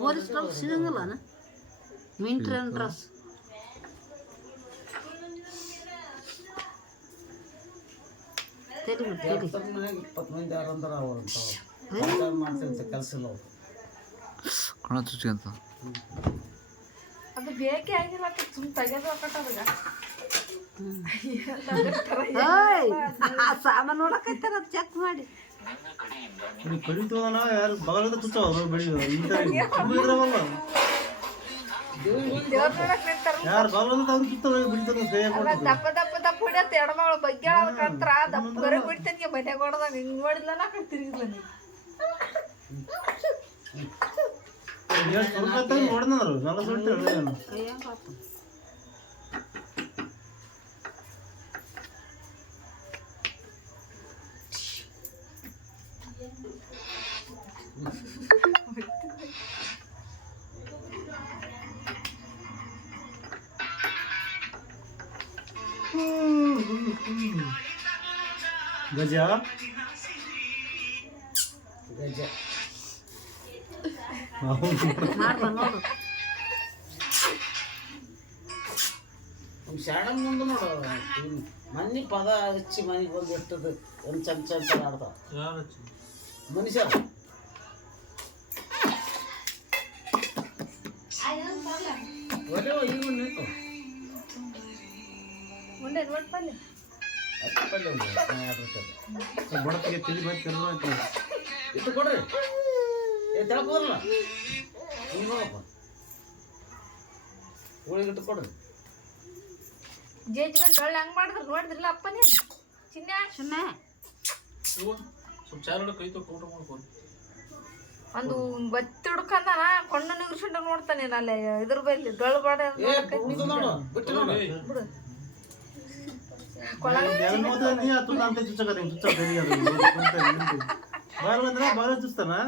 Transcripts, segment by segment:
police dress ಸಿಗಂಗಿಲ್ಲ military dress ಅದು ಬೇಕೇ ಆಗಿಲ್ಲ ಸುಮ್ ತೆಗೆದು ಹಾಕಟ್ಟದ ಸಾಮಾನು ನೋಡಕೈತಾರ ಚೆಕ್ ಮಾಡಿ ಕಡಿತವನ ಯಾರು ಬಗಲದ ತುಚ್ಚವ ಯಾರು ಬಗಲದ ಅವ್ರು ತುತ್ತವ ಬಿಡ್ತಾರ ದಪ್ಪ ದಪ್ಪ ದಪ್ಪ ಹೊಡಿಯತ್ತ ಎಡಮಗಳು ಬಗ್ಗೆ ಕಂತ್ರ ದಪ್ಪ ಬರ ಬಿಡ್ತೇನೆ ಮನೆ ಕೊಡದಾಗ ಹಿಂಗ್ ನೋಡಿಲ್ಲ ನಾ ಕಡೆ ತಿರುಗಿಲ್ಲ ನೋಡಿದ್ರು ನಲ್ಲ ಸುಳ್ಳು ಗಜ ಗಜ ಶಾಣ ಮುಂದೆ ನೋಡು ಮನೆ ಪದ ಹಚ್ಚಿ ಮನೆಗೆ ಬಂದು ಇಟ್ಟದು ಒಂದು ಚಂದ ಚಂದ ಆಡ್ತಾವ ಮನುಷ್ಯ ಒಲೆ ಈಗ ನಿಂತು ಮುಂದೆ ನೋಡ್ಪಲ್ಲೆ ಬಡತಿಗೆ ತಿಳಿ ಬಂದು ಇಟ್ಟು ಕೊಡ್ರಿ ತಿಳ್ಕೋದ್ರಲ್ಲ ಹಿಂಗೆ ನೋಡಪ್ಪ ಹೋಳಿಗಿಟ್ಟು ಕೊಡ್ರಿ ಜೇಜ್ಮೆಂಟ್ ಡೊಳ್ಳು ಹಂಗೆ ಮಾಡಿದ್ರು ನೋಡಿದ್ರಲ್ಲ ಅಪ್ಪನೇ ಚಿನ್ನ ಒಂದು ಬತ್ತಿ ಹುಡ್ಕಂದಾನ ಕೊಂಡ ನಿಗ್ರಿಸ್ಕೊಂಡು ನೋಡ್ತಾನೆ ಅಲ್ಲೇ ಇದ್ರ ಬಲ್ಲಿ ಡೊಳ್ಳು ಬಾಡ ಬಿಡು చూస్తానా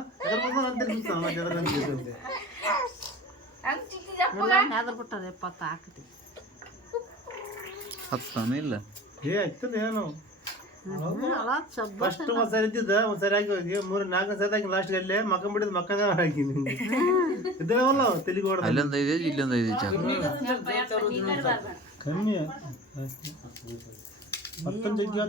ಬಿಟ್ಟದೆ ಎಪ್ಪತ್ತ ಹಾಕತಿ ಇಲ್ಲ ಏ ಆಗ್ತದೆ ಏನು ಫಸ್ಟ್ ಒಂದ್ಸರಿ ಇದ್ದಿದ್ದ ಒಂದ್ಸರಿ ಹಾಕಿ ಹೋಗಿ 3-4 ಸರಿ ಹಾಕಿ ಲಾಸ್ಟ್ ಅಲ್ಲೇ ಮಕ್ಕಂಬಿಡಿದ್ ಮಕ್ಕಂಗ ಹಾಕಿನಿ ಇದ್ದಾವಲ್ಲ ತೆಲಿಗೆ ಹೊಡೆದ ಅಲ್ಲೊಂದು ಐದು ಇಲ್ಲೊಂದು ಐದು ಕಮ್ಮಿ 10 ಜಗ್ಗಿ